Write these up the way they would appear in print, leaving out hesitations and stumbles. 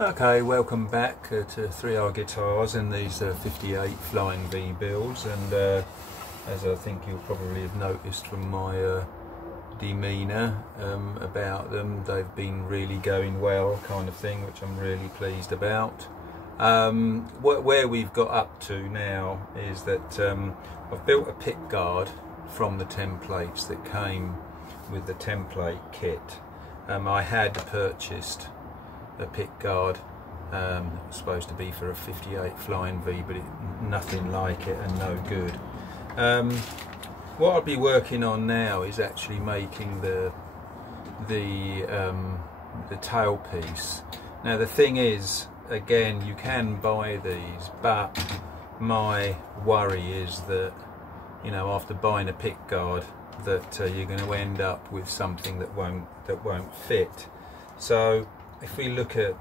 Okay, welcome back to 3R Guitars and these 58 Flying V builds, and as I think you'll probably have noticed from my demeanour about them, they've been really going well, kind of thing, which I'm really pleased about. Where we've got up to now is that I've built a pick guard from the templates that came with the template kit. I had purchased a pick guard supposed to be for a 58 Flying V, but nothing like it and no good. What I'll be working on now is actually making the tailpiece. Now the thing is, again, you can buy these, but my worry is that, you know, after buying a pick guard, that you're going to end up with something that won't fit. So if we look at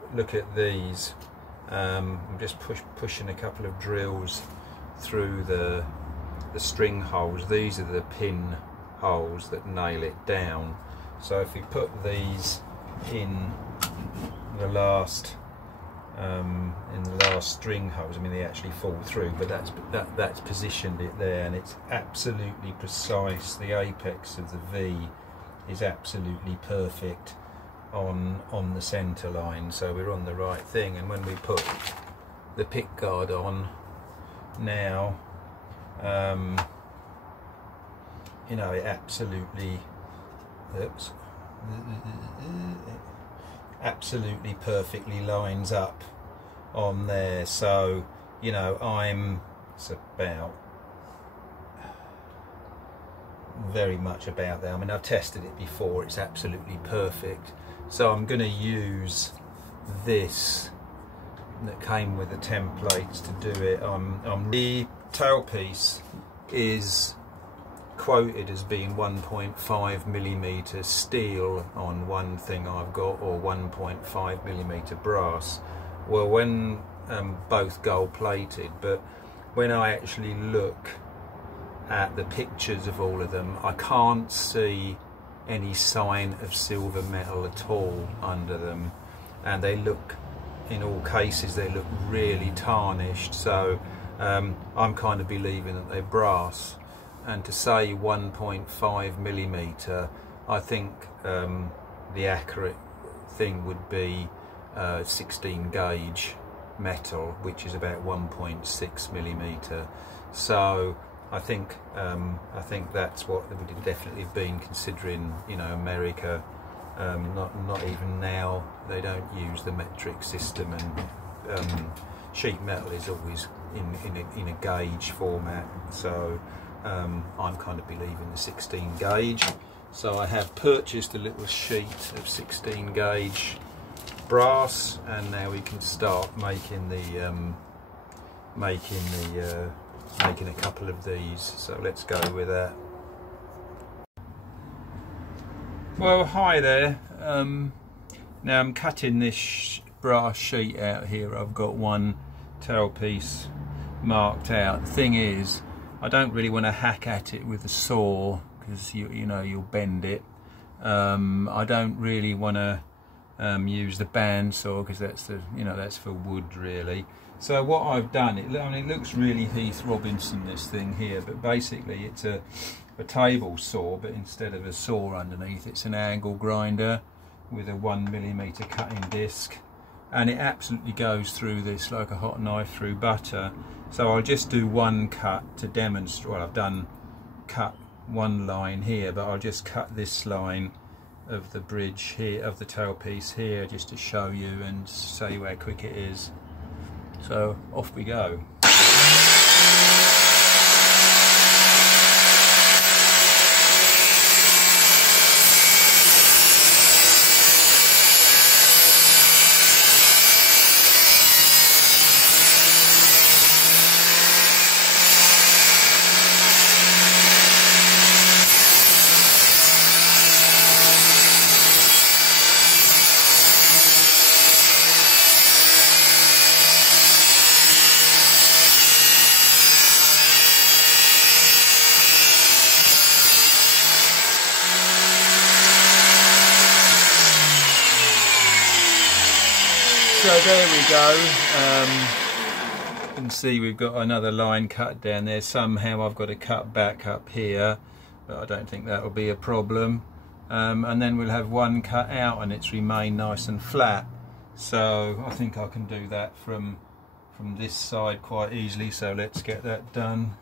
these, I'm just pushing a couple of drills through the string holes. These are the pin holes that nail it down. So if we put these in the last string holes, I mean, they actually fall through, but that's positioned it there, and it's absolutely precise. The apex of the V is absolutely perfect on the center line, so we're on the right thing. And when we put the pick guard on now, you know, it absolutely perfectly lines up on there. So, you know, it's about very much about there. I mean, I've tested it before, it's absolutely perfect. So I'm going to use this that came with the templates to do it. The tailpiece is quoted as being 1.5mm steel on one thing I've got, or 1.5mm brass. Well, when both gold plated, but when I actually look at the pictures of all of them, I can't see any sign of silver metal at all under them, and they look, in all cases, they look really tarnished. So I'm kind of believing that they're brass. And to say 1.5mm, I think the accurate thing would be 16 gauge metal, which is about 1.6mm. So I think that's what we would definitely have been considering. You know, America, not even now, they don't use the metric system, and sheet metal is always in a gauge format. So I'm kind of believing the 16 gauge. So I have purchased a little sheet of 16 gauge brass, and now we can start making making a couple of these. So let's go with that. Well, hi there. Now I'm cutting this brass sheet out here. I've got one tailpiece marked out. The thing is, I don't really want to hack at it with a saw, because you know, you'll bend it. I don't really want to use the band saw, because that's for wood really. So what I've done, I mean, it looks really Heath Robinson, this thing here, but basically it's a table saw, but instead of a saw underneath, it's an angle grinder with a 1mm cutting disc, and it absolutely goes through this like a hot knife through butter. So I'll just do one cut to demonstrate. Well, I've cut one line here, but I'll just cut this line of the bridge here, of the tailpiece here, just to show you and show you how quick it is. So off we go. So there we go. You can see we've got another line cut down there. Somehow I've got to cut back up here, but I don't think that will be a problem. And then we'll have one cut out and it's remained nice and flat. So I think I can do that from this side quite easily. So let's get that done.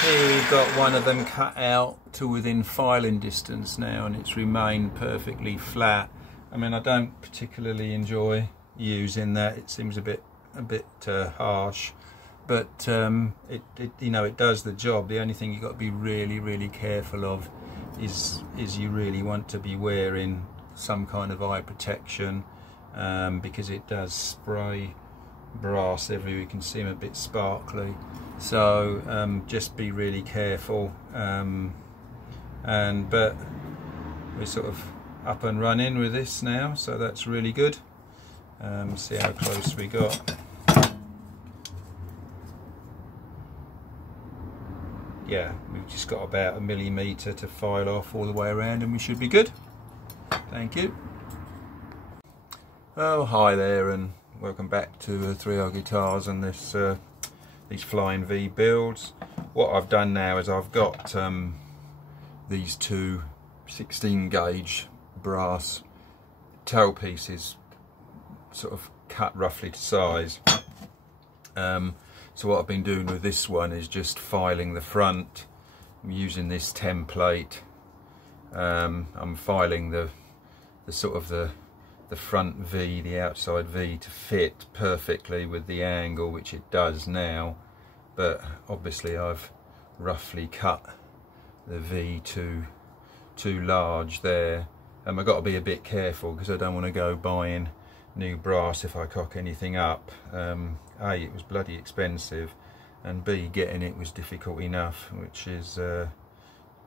Here we've got one of them cut out to within filing distance now, and it's remained perfectly flat. I mean, I don't particularly enjoy using that. It seems a bit harsh, but it you know, it does the job. The only thing you've got to be really careful of is you really want to be wearing some kind of eye protection, because it does spray brass everywhere. You can see them a bit sparkly, so just be really careful. But we're sort of up and running with this now, so that's really good. See how close we got. Yeah, we've just got about 1 millimetre to file off all the way around and we should be good. Thank you. Oh, hi there, and welcome back to 3R Guitars and this these Flying V builds. What I've done now is I've got these two 16 gauge brass tailpieces sort of cut roughly to size. So what I've been doing with this one is just filing the front. I'm using this template. I'm filing the sort of the front V, the outside V, to fit perfectly with the angle, which it does now, but obviously I've roughly cut the V too large there. I've got to be a bit careful because I don't want to go buying new brass if I cock anything up. A, it was bloody expensive, and B, getting it was difficult enough, which is a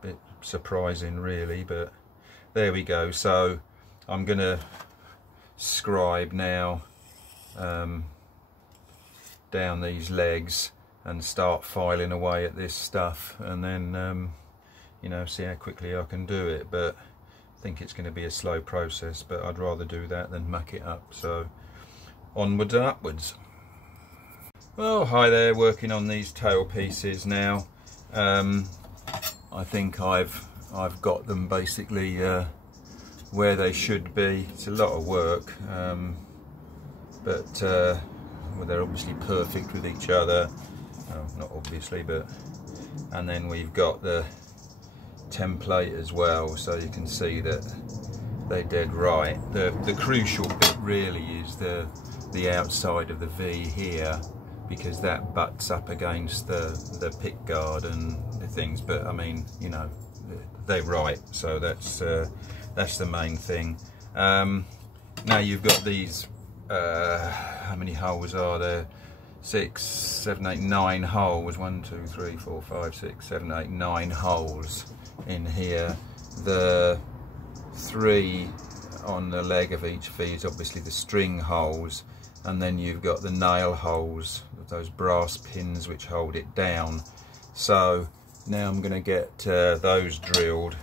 bit surprising really, but there we go. So I'm gonna scribe now down these legs and start filing away at this stuff, and then you know, see how quickly I can do it. But I think it's going to be a slow process, but I'd rather do that than muck it up. So onwards and upwards. Well, hi there, working on these tail pieces now. I think I've got them basically where they should be. It's a lot of work, but well, they're obviously perfect with each other. Oh, not obviously, but, and then we've got the template as well, so you can see that they're dead right. The crucial bit really is the outside of the V here, because that butts up against the pick guard and the things. But I mean, you know, they're right, so that's the main thing. Now you've got these, how many holes are there? 6, 7, 8, 9 holes. 1, 2, 3, 4, 5, 6, 7, 8, 9 holes in here. The 3 on the leg of each feed is obviously the string holes, and then you've got the nail holes, those brass pins which hold it down. So now I'm going to get those drilled.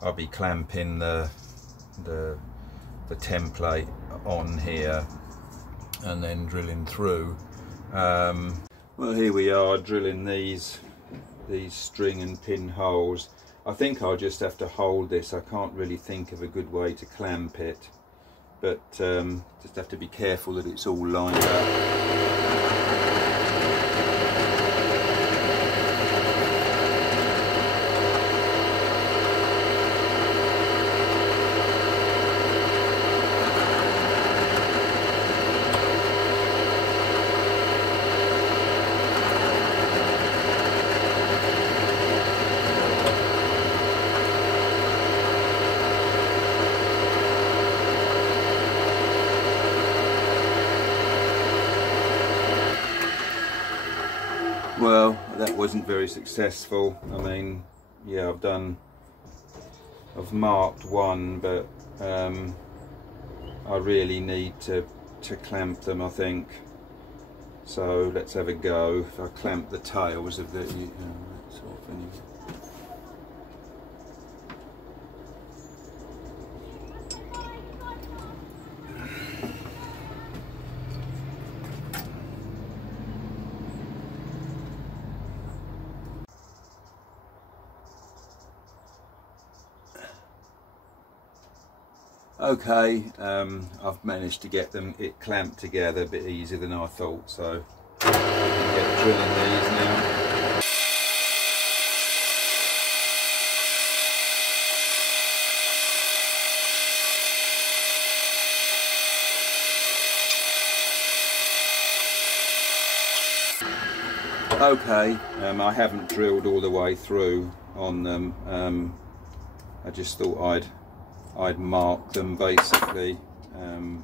I'll be clamping the template on here and then drilling through. Well, here we are drilling these string and pin holes. I think I'll just have to hold this. I can't really think of a good way to clamp it, but just have to be careful that it's all lined up. Well, that wasn't very successful. I mean, yeah, I've marked one, but I really need to clamp them, I think. So let's have a go. If I clamp the tails of the, that's off anyway. Okay, I've managed to get it clamped together a bit easier than I thought, so I can get drilling these now. Okay, I haven't drilled all the way through on them. I just thought I'd mark them basically and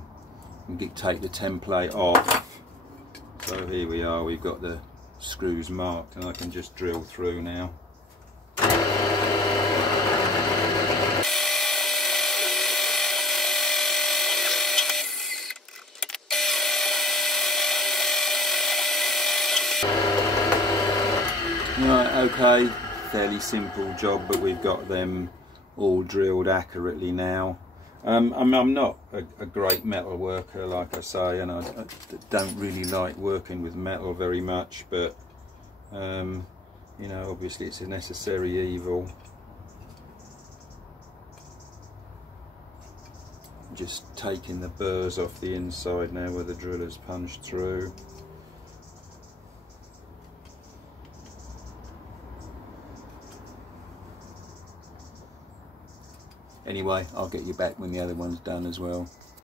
take the template off. So here we are, we've got the screws marked and I can just drill through now. Right, okay, fairly simple job, but we've got them all drilled accurately now. I'm not a great metal worker, like I say, and I don't really like working with metal very much, but you know, obviously it's a necessary evil. Just taking the burrs off the inside now where the driller's punched through. Anyway, I'll get you back when the other one's done as well.